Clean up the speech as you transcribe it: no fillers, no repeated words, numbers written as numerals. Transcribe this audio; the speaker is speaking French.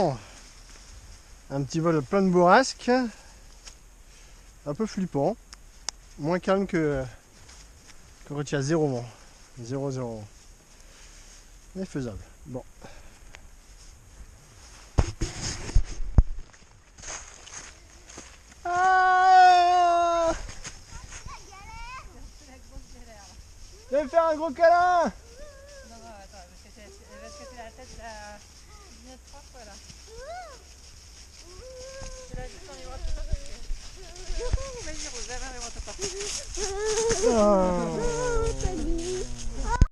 Bon, un petit vol plein de bourrasques, un peu flippant, moins calme que quand il y a 0 vent, 0-0, mais faisable. Bon. Ah, je vais me faire un gros câlin. Non, attends, elle va se casser la tête de la vignette 3 fois là. Je la jette dans les bras de papa parce que... Youhou, vas-y Rose, va vers les bras de papa.